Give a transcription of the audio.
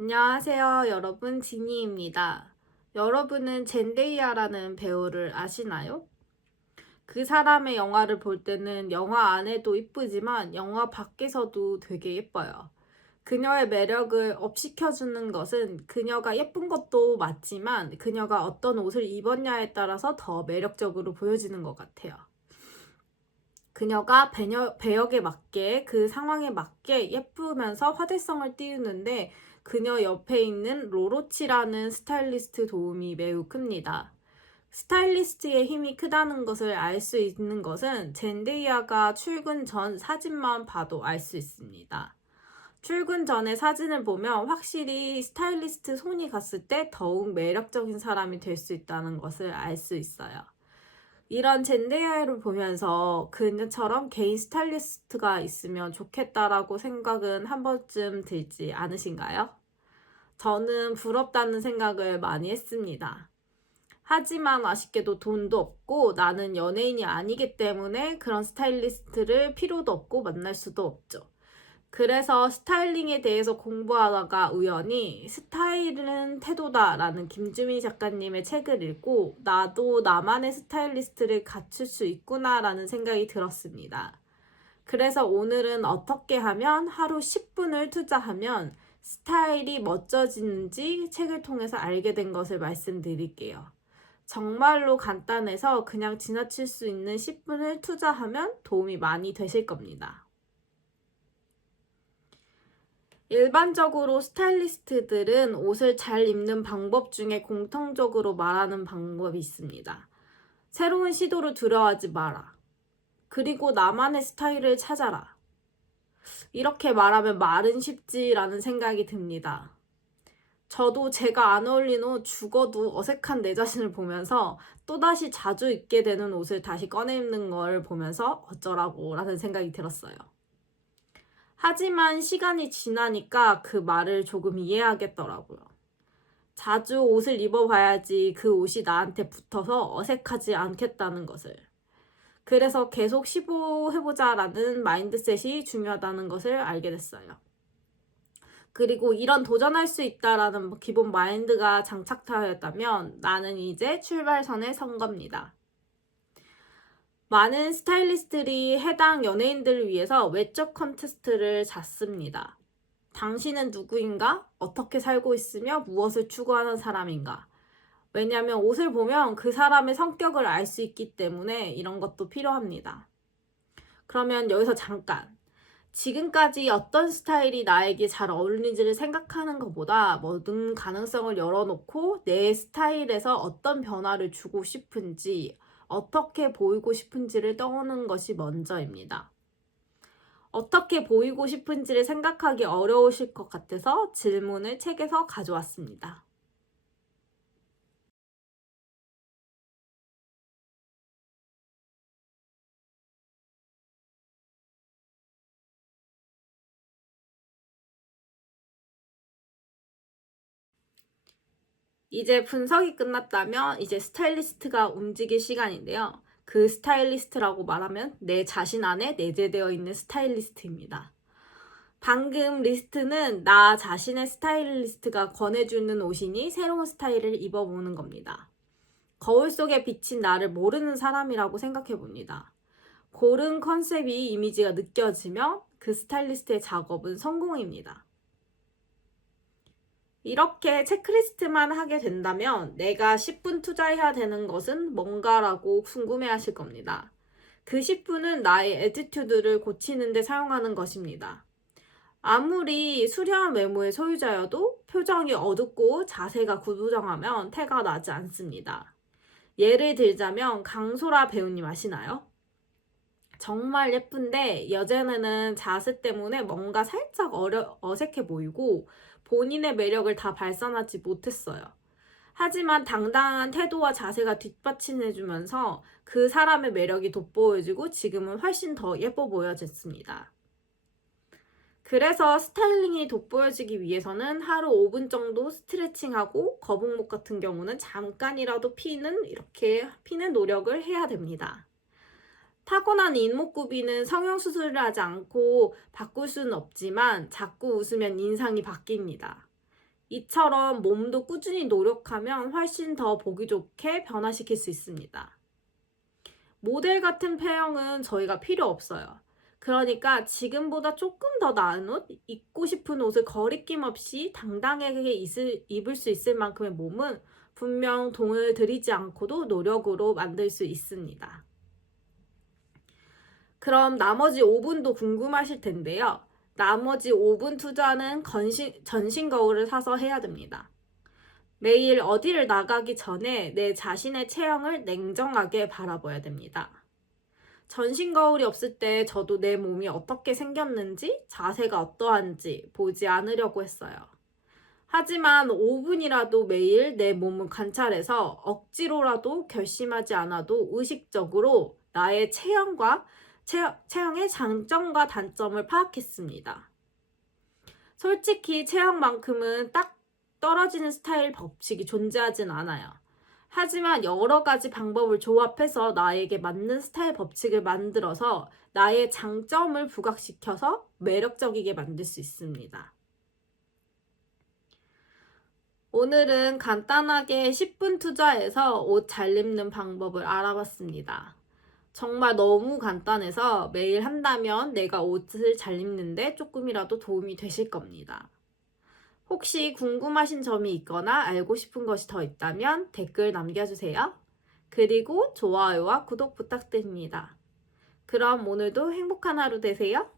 안녕하세요, 여러분. 지니입니다. 여러분은 젠데이아라는 배우를 아시나요? 그 사람의 영화를 볼 때는 영화 안에도 이쁘지만 영화 밖에서도 되게 예뻐요. 그녀의 매력을 업시켜주는 것은 그녀가 예쁜 것도 맞지만 그녀가 어떤 옷을 입었냐에 따라서 더 매력적으로 보여지는 것 같아요. 그녀가 배녀, 배역에 맞게 그 상황에 맞게 예쁘면서 화제성을 띄우는데 그녀 옆에 있는 로로치라는 스타일리스트 도움이 매우 큽니다. 스타일리스트의 힘이 크다는 것을 알 수 있는 것은 젠데이아가 출근 전 사진만 봐도 알 수 있습니다. 출근 전에 사진을 보면 확실히 스타일리스트 손이 갔을 때 더욱 매력적인 사람이 될 수 있다는 것을 알 수 있어요. 이런 젠데이아를 보면서 그녀처럼 개인 스타일리스트가 있으면 좋겠다라고 생각은 한 번쯤 들지 않으신가요? 저는 부럽다는 생각을 많이 했습니다. 하지만 아쉽게도 돈도 없고 나는 연예인이 아니기 때문에 그런 스타일리스트를 필요도 없고 만날 수도 없죠. 그래서 스타일링에 대해서 공부하다가 우연히 스타일은 태도다라는 김주미 작가님의 책을 읽고 나도 나만의 스타일리스트를 갖출 수 있구나라는 생각이 들었습니다. 그래서 오늘은 어떻게 하면 하루 10분을 투자하면 스타일이 멋져지는지 책을 통해서 알게 된 것을 말씀드릴게요. 정말로 간단해서 그냥 지나칠 수 있는 10분을 투자하면 도움이 많이 되실 겁니다. 일반적으로 스타일리스트들은 옷을 잘 입는 방법 중에 공통적으로 말하는 방법이 있습니다. 새로운 시도를 두려워하지 마라. 그리고 나만의 스타일을 찾아라. 이렇게 말하면 말은 쉽지라는 생각이 듭니다. 저도 제가 안 어울리는 옷 죽어도 어색한 내 자신을 보면서 또다시 자주 입게 되는 옷을 다시 꺼내 입는 걸 보면서 어쩌라고 라는 생각이 들었어요. 하지만 시간이 지나니까 그 말을 조금 이해하겠더라고요. 자주 옷을 입어봐야지 그 옷이 나한테 붙어서 어색하지 않겠다는 것을. 그래서 계속 시도해보자 라는 마인드셋이 중요하다는 것을 알게 됐어요. 그리고 이런 도전할 수 있다라는 기본 마인드가 장착되었다면 나는 이제 출발선에 선 겁니다. 많은 스타일리스트들이 해당 연예인들을 위해서 외적 컨테스트를 잤습니다. 당신은 누구인가? 어떻게 살고 있으며 무엇을 추구하는 사람인가? 왜냐하면 옷을 보면 그 사람의 성격을 알 수 있기 때문에 이런 것도 필요합니다. 그러면 여기서 잠깐. 지금까지 어떤 스타일이 나에게 잘 어울리는지를 생각하는 것보다 모든 가능성을 열어놓고 내 스타일에서 어떤 변화를 주고 싶은지, 어떻게 보이고 싶은지를 떠오는 것이 먼저입니다. 어떻게 보이고 싶은지를 생각하기 어려우실 것 같아서 질문을 책에서 가져왔습니다. 이제 분석이 끝났다면 이제 스타일리스트가 움직일 시간인데요. 그 스타일리스트라고 말하면 내 자신 안에 내재되어 있는 스타일리스트입니다. 방금 리스트는 나 자신의 스타일리스트가 권해주는 옷이니 새로운 스타일을 입어보는 겁니다. 거울 속에 비친 나를 모르는 사람이라고 생각해 봅니다. 고른 컨셉이 이미지가 느껴지면 그 스타일리스트의 작업은 성공입니다. 이렇게 체크리스트만 하게 된다면 내가 10분 투자해야 되는 것은 뭔가라고 궁금해 하실 겁니다. 그 10분은 나의 에티튜드를 고치는데 사용하는 것입니다. 아무리 수려한 외모의 소유자여도 표정이 어둡고 자세가 구부정하면 태가 나지 않습니다. 예를 들자면 강소라 배우님 아시나요? 정말 예쁜데 여전에는 자세 때문에 뭔가 살짝 어려, 어색해 보이고 본인의 매력을 다 발산하지 못했어요. 하지만 당당한 태도와 자세가 뒷받침해주면서 그 사람의 매력이 돋보여지고 지금은 훨씬 더 예뻐 보여졌습니다. 그래서 스타일링이 돋보여지기 위해서는 하루 5분 정도 스트레칭하고 거북목 같은 경우는 잠깐이라도 피는 이렇게 피는 노력을 해야 됩니다. 타고난 인목구비는 성형수술을 하지 않고 바꿀 수는 없지만 자꾸 웃으면 인상이 바뀝니다. 이처럼 몸도 꾸준히 노력하면 훨씬 더 보기 좋게 변화시킬 수 있습니다. 모델 같은 체형은 저희가 필요 없어요. 그러니까 지금보다 조금 더 나은 옷, 입고 싶은 옷을 거리낌 없이 당당하게 있을- 입을 수 있을 만큼의 몸은 분명 돈을 들이지 않고도 노력으로 만들 수 있습니다. 그럼 나머지 5분도 궁금하실 텐데요. 나머지 5분 투자는 건신, 전신 거울을 사서 해야 됩니다. 매일 어디를 나가기 전에 내 자신의 체형을 냉정하게 바라봐야 됩니다. 전신 거울이 없을 때 저도 내 몸이 어떻게 생겼는지, 자세가 어떠한지 보지 않으려고 했어요. 하지만 5분이라도 매일 내 몸을 관찰해서 억지로라도 결심하지 않아도 의식적으로 나의 체형과 체, 체형의 장점과 단점을 파악했습니다. 솔직히 체형만큼은 딱 떨어지는 스타일 법칙이 존재하진 않아요. 하지만 여러 가지 방법을 조합해서 나에게 맞는 스타일 법칙을 만들어서 나의 장점을 부각시켜서 매력적이게 만들 수 있습니다. 오늘은 간단하게 10분 투자해서 옷 잘 입는 방법을 알아봤습니다. 정말 너무 간단해서 매일 한다면 내가 옷을 잘 입는데 조금이라도 도움이 되실 겁니다. 혹시 궁금하신 점이 있거나 알고 싶은 것이 더 있다면 댓글 남겨주세요. 그리고 좋아요와 구독 부탁드립니다. 그럼 오늘도 행복한 하루 되세요.